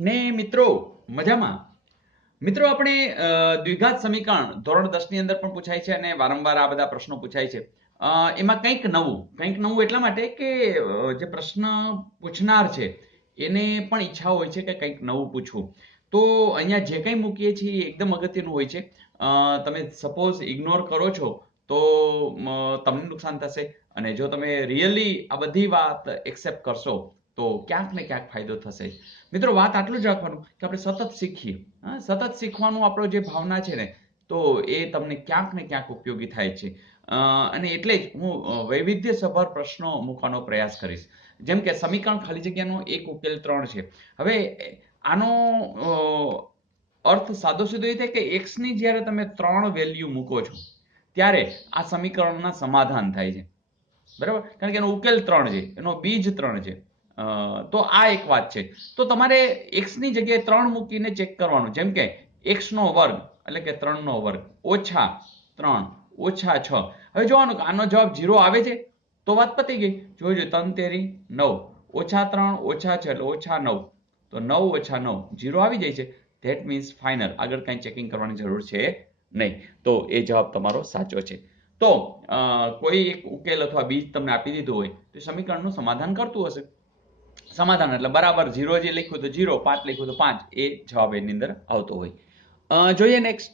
ને મિત્રો મજામાં? મિત્રો આપણે દ્વિઘાત સમીકરણ ધોરણ 10 ની અંદર પણ પૂછાય છે અને વારંવાર આ બધા પ્રશ્નો પૂછાય છે. એમાં કંઈક નવું એટલા માટે કે જે પ્રશ્ન પૂછનાર છે એને પણ ઈચ્છા હોય છે કે કંઈક નવું પૂછવું. તો અહીંયા જે કંઈ મૂકીએ છીએ એકદમ અગત્યનું હોય છે. તમે સપોઝ ઇગ્નોર કરો છો તો તમને નુકસાન થશે, અને જો તમે રિયલી આ બધી વાત એક્સેપ્ટ કરશો તો ક્યાંક ને ક્યાંક ફાયદો થશે. મિત્રો વાત આટલું જ રાખવાનું કે આપણે સતત શીખીએ. સતત શીખવાનું આપણો જે ભાવના છે ને, તો એ તમને ક્યાંક ને ક્યાંક ઉપયોગી થાય છે. અને એટલે જ હું વૈવિધ્યસભર પ્રશ્નો મૂકવાનો પ્રયાસ કરીશ. જેમ કે સમીકરણ ખાલી જગ્યાનો એક ઉકેલ 3 છે. હવે આનો અર્થ સાદો સીધો એ થાય કે એક્સ ની જ્યારે તમે 3 વેલ્યુ મૂકો છો ત્યારે આ સમીકરણના સમાધાન થાય છે. બરાબર, કારણ કે એનો ઉકેલ 3 છે, એનો બીજ 3 છે. તો આ એક વાત છે. તો તમારે એક્સ ની જગ્યાએ 3 મૂકીને ચેક કરવાનું. જેમ કે એક્સ નો વર્ગ એટલે કે 3 નો વર્ગ ઓછા 3 ઓછા 6. હવે જોવાનું કે આનો જવાબ 0 આવે છે તો વાત પતી ગઈ. જોજો 3 તેરી 9 ઓછા 3 ઓછા 6 એટલે ઓછા 9. તો 9 ઓછા 9 0 આવી જાય છે. ધેટ મીન્સ ફાઇનલ, આગળ કંઈ ચેકિંગ કરવાની જરૂર છે નહીં. તો એ જવાબ તમારો સાચો છે. તો કોઈ એક ઉકેલ અથવા બીજ તમને આપી દીધું હોય તો સમીકરણનું સમાધાન કરતું હશે. સમાધાન એટલે બરાબર 0 જે લખ્યું તો 0, 5 લખ્યું તો 5, એ જવાબ એની અંદર આવતો હોય. જોઈએ નેક્સ્ટ.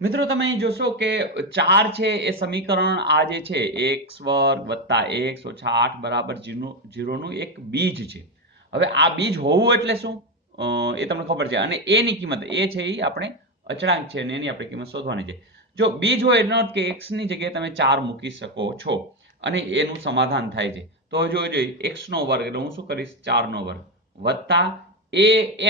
મિત્રો તમે અહીં જોશો કે 4 છે એ સમીકરણ આ જે છે x વર્ગ વત્તા x ઓછા 8 બરાબર 0 નું એક બીજ છે. હવે આ બીજ હોવું એટલે શું એ તમને ખબર છે, અને એ ની કિંમત એ છે એ આપણે અચળાંક છે અને એની આપણે કિંમત શોધવાની છે. જો બીજ હોય એનો અર્થ કે x ની જગ્યાએ તમે 4 મૂકી શકો છો અને એનું સમાધાન થાય છે. તો જોજો x નો વર્ગ એટલે હું શું કરીશ 4 નો વર્ગ વત્તા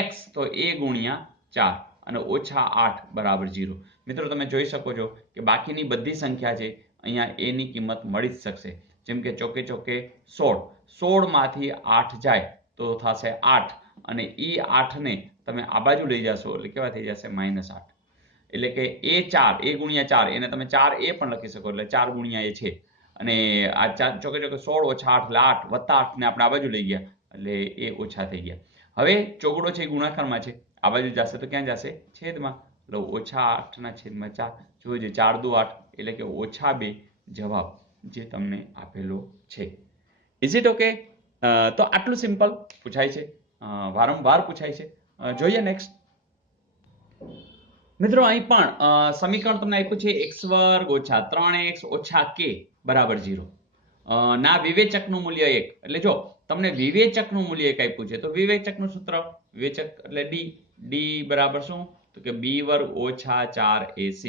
ax તો a ગુણ્યા 4 અને ઓછા 8 બરાબર 0. મિત્રો તમે જોઈ શકો છો કે બાકીની બધી સંખ્યા છે અહીંયા a ની કિંમત મળી જ શકશે. જેમ કે ચોકે ચોકે 16 માંથી 8 જાય તો થશે 8, અને એ 8 ને તમે આ બાજુ લઈ જશો એટલે કેવા થઈ જશે -8. એટલે કે a ગુણ્યા 4 એને તમે 4a પણ લખી શકો, એટલે 4 ગુણ્યા એ છે. અને આ ચોકે ચોકે 16 ઓછા 8 એટલે 8 વત્તા 8 ને આપણે આ બાજુ લઈ ગયા એટલે એ ઓછા થઈ ગયા. હવે ચોગડો છે ગુણાકારમાં છે, આ બાજુ જશે તો ક્યાં જશે છેદમાં, એટલે ઓછા 8 ના છેદમાં 4. જોજો 4 દુ 8 એટલે કે ઓછા 2 જવાબ જે તમને આપેલો છે. Is it okay? તો આટલું સિમ્પલ પૂછાય છે, વારંવાર પૂછાય છે. જોઈએ નેક્સ્ટ. મિત્રો અહીં પણ સમીકરણ તમને આપ્યું છે x વર્ગ ઓછા 3x ઓછા k બરાબર 0. ના વિવેચકનું મૂલ્ય 1. એટલે જો તમને વિવેચકનું મૂલ્ય 1 આપ્યું છે તો વિવેચકનું સૂત્ર, વિવેચક એટલે d બરાબર શું તો કે b વર્ગ ઓછા 4ac.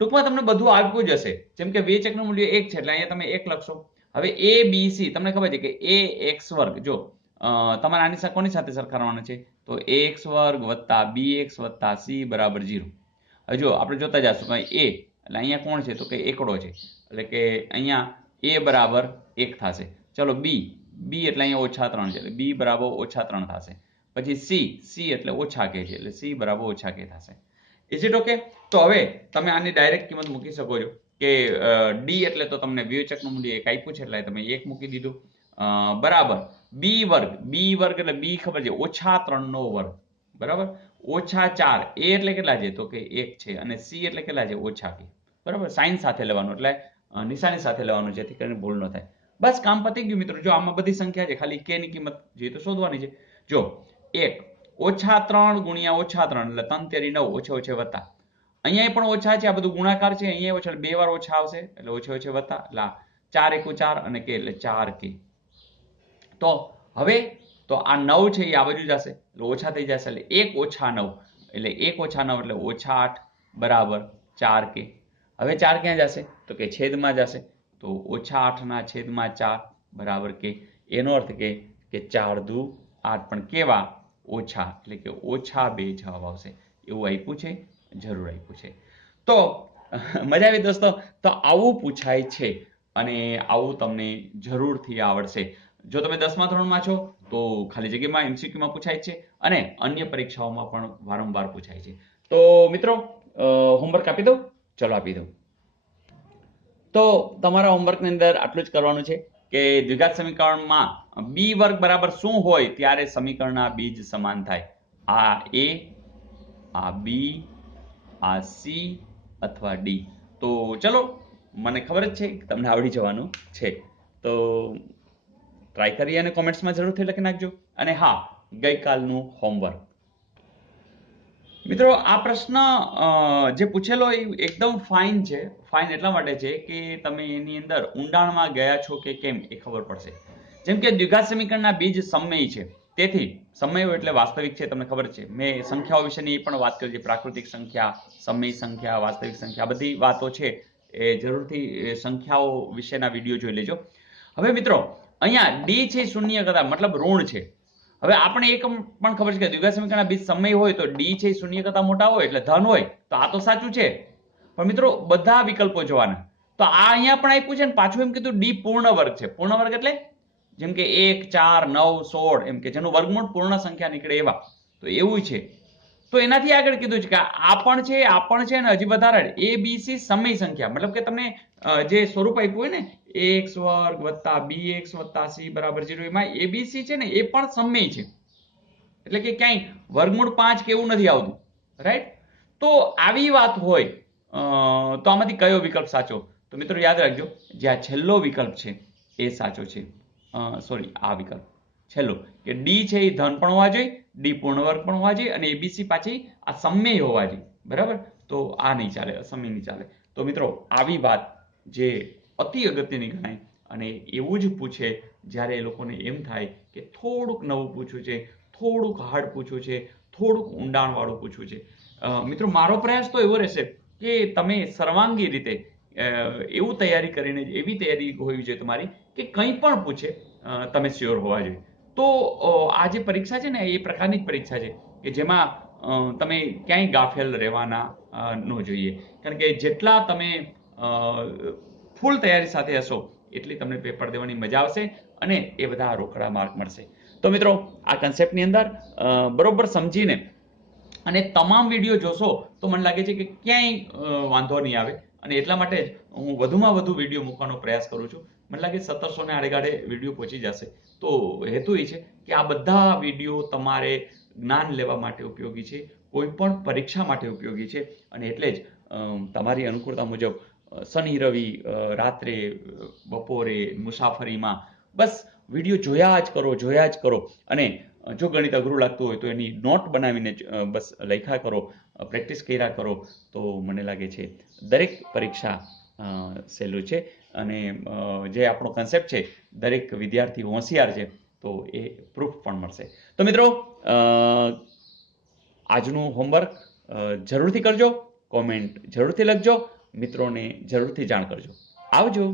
ટૂંકમાં તમને બધું આપ્યું જ હશે. જેમ કે વિવેચકનું મૂલ્ય 1 છે એટલે અહીંયા તમે 1 લખશો. હવે a b c તમને ખબર છે કે ax વર્ગ, જો તમારે આની સાથે કોની સાથે સરખાવવાનું છે તો ax વર્ગ વત્તા bx વત્તા c બરાબર 0. હવે જો આપણે જોતા જશું કે a એટલે અહીંયા કોણ છે તો કે એકડો છે, એટલે કે અહીંયા a બરાબર 1 થશે. ચલો b એટલે અહીંયા ઓછા 3 છે એટલે b બરાબર ઓછા 3 થશે. પછી c એટલે ઓછા k છે એટલે c બરાબર ઓછા k થશે. Is it okay? તો હવે તમે આની ડાયરેક્ટ કિંમત મૂકી શકો છો કે d એટલે તો તમને વિવેચકનું મૂલ્ય 1 આપ્યું છે એટલે તમે 1 મૂકી દીધું બરાબર b વર્ગ એટલે b ખબર છે ઓછા 3 નો વર્ગ બરાબર ઓછા 4 a એટલે કેટલા છે તો કે 1 છે, અને c એટલે કેટલા છે ઓછા k. બરાબર, સાઇન સાથે લેવાનું એટલે નિશાની સાથે લેવાનું જેથી કરીને ભૂલ ન થાય. બસ કામ પતી ગયું મિત્રો. જો આમાં બધી સંખ્યા છે, ખાલી k ની કિંમત જોઈએ તો શોધવાની છે. જો 1 ઓછા 3 ગુણ્યા ઓછા 3 એટલે 3 તેરી 9 ઓછે ઓછે વત્તા. અહીંયા પણ ઓછા છે, આ બધું ગુણાકાર છે, અહીંયા ઓછા બે વાર ઓછા આવશે એટલે ઓછે ઓછે વત્તા, એટલે 4 એકુ 4 અને k એટલે 4k. તો હવે તો આ 9 છે એ આ બાજુ જશે એટલે ઓછા થઈ જશે, એટલે 1 ઓછા 9 એટલે 1 ઓછા 9 એટલે ઓછા 8 બરાબર 4k. હવે 4 ક્યાં જશે તો કે છેદમાં જશે, તો ઓછા 8 ના છેદમાં 4 બરાબર k. એનો અર્થ કે 4 દુ 8 પણ કેવા ઓછા, એટલે કે ઓછા 2 જવાબ આવશે. એવું આપ્યું છે, જરૂર આપ્યું છે. તો મજા આવી દોસ્તો. તો આવું પૂછાય છે અને આવું તમને જરૂરથી આવડશે. જો તમે 10મા ધોરણમાં છો તો ખાલી જગ્યામાં એમસીક્યુમાં પૂછાય છે અને અન્ય પરીક્ષાઓમાં પણ વારંવાર પૂછાય છે. તો મિત્રો હોમવર્ક આપી દઉં? ચલો આપી દઉં. તો તમારા હોમવર્કની અંદર આટલું જ કરવાનું છે કે દ્વિઘાત સમીકરણમાં બી વર્ગ બરાબર શું હોય ત્યારે સમીકરણના બીજ સમાન થાય. આ એ, આ બી, આ સી અથવા ડી. તો ચલો, મને ખબર જ છે કે તમને આવડી જવાનું છે, તો ટ્રાય કરી અને કોમેન્ટ્સમાં જરૂરથી લખી નાખજો. અને હા, ગઈકાલનું હોમવર્ક. મિત્રો, આ પ્રશ્ન જે પૂછેલો એ એકદમ ફાઇન છે. ફાઇન એટલા માટે છે કે તમે એની અંદર ઊંડાણમાં ગયા છો કે કેમ એ ખબર પડશે. જેમ કે દ્વિઘાત સમીકરણના બીજ સમય છે, તેથી સમય એટલે વાસ્તવિક છે, તમને ખબર છે. મેં સંખ્યાઓ વિશેની પણ વાત કરી છે. પ્રાકૃતિક સંખ્યા, સમય સંખ્યા, વાસ્તવિક સંખ્યા, બધી વાતો છે એ જરૂરથી સંખ્યાઓ વિશેના વિડીયો જોઈ લેજો. હવે મિત્રો, અહીંયા ડી છે શૂન્ય કરતા મતલબ ઋણ છે. હવે આપણે એક પણ ખબર છે કે દ્વિઘાત સમીકરણના બીજ સમય હોય તો ડી છે શૂન્ય કરતા મોટા હોય એટલે ધન હોય, તો આ તો સાચું છે. પણ મિત્રો, બધા વિકલ્પો જોવાના. તો આ અહીંયા પણ આપ્યું છે ને પાછું એમ કીધું ડી પૂર્ણ વર્ગ છે. પૂર્ણ વર્ગ એટલે જેમ કે 1, 4, 9, 16 એમ કે જેનું વર્ગમૂળ પૂર્ણ સંખ્યા નીકળે એવા. તો એવું છે. તો એનાથી આગળ કીધું છે કે આ પણ છે, આ પણ છે, અને હજી વધારે એ બી સી સમય સંખ્યા. મતલબ કે તમને જે સ્વરૂપ આપ્યું હોય ને ax વર્ગ વત્તા bx વત્તા c બરાબર 0, એમાં abc છે ને એ પણ સમય છે. એટલે કે ક્યાંય વર્ગમૂળ 5 કે એવું નથી આવતું, રાઈટ? તો આવી વાત હોય તો આમાંથી કયો વિકલ્પ સાચો? તો મિત્રો યાદ રાખજો, જે આ છેલ્લો વિકલ્પ છે એ સાચો છે. સોરી, આ વિકલ્પ છેલ્લો કે ડી છે એ ધન પણ હોવા જોઈએ, ડી પૂર્ણ વર્ગ પણ હોવા જોઈએ, અને એબીસી પાછી આ સમય હોવા જોઈએ. બરાબર? તો આ નહીં ચાલે, અસમય નહીં ચાલે. તો મિત્રો, આવી વાત જે અતિ અગત્યની ગણાય અને એવું જ પૂછે જ્યારે એ લોકોને એમ થાય કે થોડુંક નવું પૂછ્યું છે, થોડુંક હાર્ડ પૂછ્યું છે, થોડુંક ઊંડાણવાળું પૂછ્યું છે. મિત્રો, મારો પ્રયાસ તો એવો રહેશે કે તમે સર્વાંગી રીતે એવું તૈયારી કરીને, એવી તૈયારી હોવી જોઈએ તમારી કે કંઈ પણ પૂછે તમે શ્યોર હોવા જોઈએ. તો આ જે પરીક્ષા છે ને એ પ્રકારની જ પરીક્ષા છે કે જેમાં તમે ક્યાંય ગાફેલ રહેવાના ન જોઈએ. કારણ કે જેટલા તમે ફૂલ તૈયારી સાથે હશો એટલી તમને પેપર દેવાની મજા આવશે અને એ બધા રોકડા માર્ક મળશે. તો મિત્રો, આ કન્સેપ્ટની અંદર બરોબર સમજીને અને તમામ વિડીયો જોશો તો મને લાગે છે કે ક્યાંય વાંધો નહીં આવે. અને એટલા માટે જ હું વધુમાં વધુ વિડીયો મૂકવાનો પ્રયાસ કરું છું. મને લાગે 1700 ને આડેગાડે વિડીયો પહોંચી જશે. તો હેતુ એ છે કે આ બધા વિડીયો તમારે જ્ઞાન લેવા માટે ઉપયોગી છે, કોઈ પણ પરીક્ષા માટે ઉપયોગી છે. અને એટલે જ તમારી અનુકૂળતા મુજબ શનિ રવિ રાત્રે, બપોરે, મુસાફરીમાં બસ વિડીયો જોયા જ કરો. અને જો ગણિત અઘરું લાગતું હોય તો એની નોટ બનાવીને બસ લખ્યા કરો, પ્રેક્ટિસ કર્યા કરો. તો મને લાગે છે દરેક પરીક્ષા સહેલું છે. અને જે આપણો કન્સેપ્ટ છે, દરેક વિદ્યાર્થી હોશિયાર છે, તો એ પ્રૂફ પણ મળશે. તો મિત્રો, આજનું હોમવર્ક જરૂરથી કરજો, કોમેન્ટ જરૂરથી લખજો, મિત્રોને જરૂરથી જાણ કરજો. આવજો.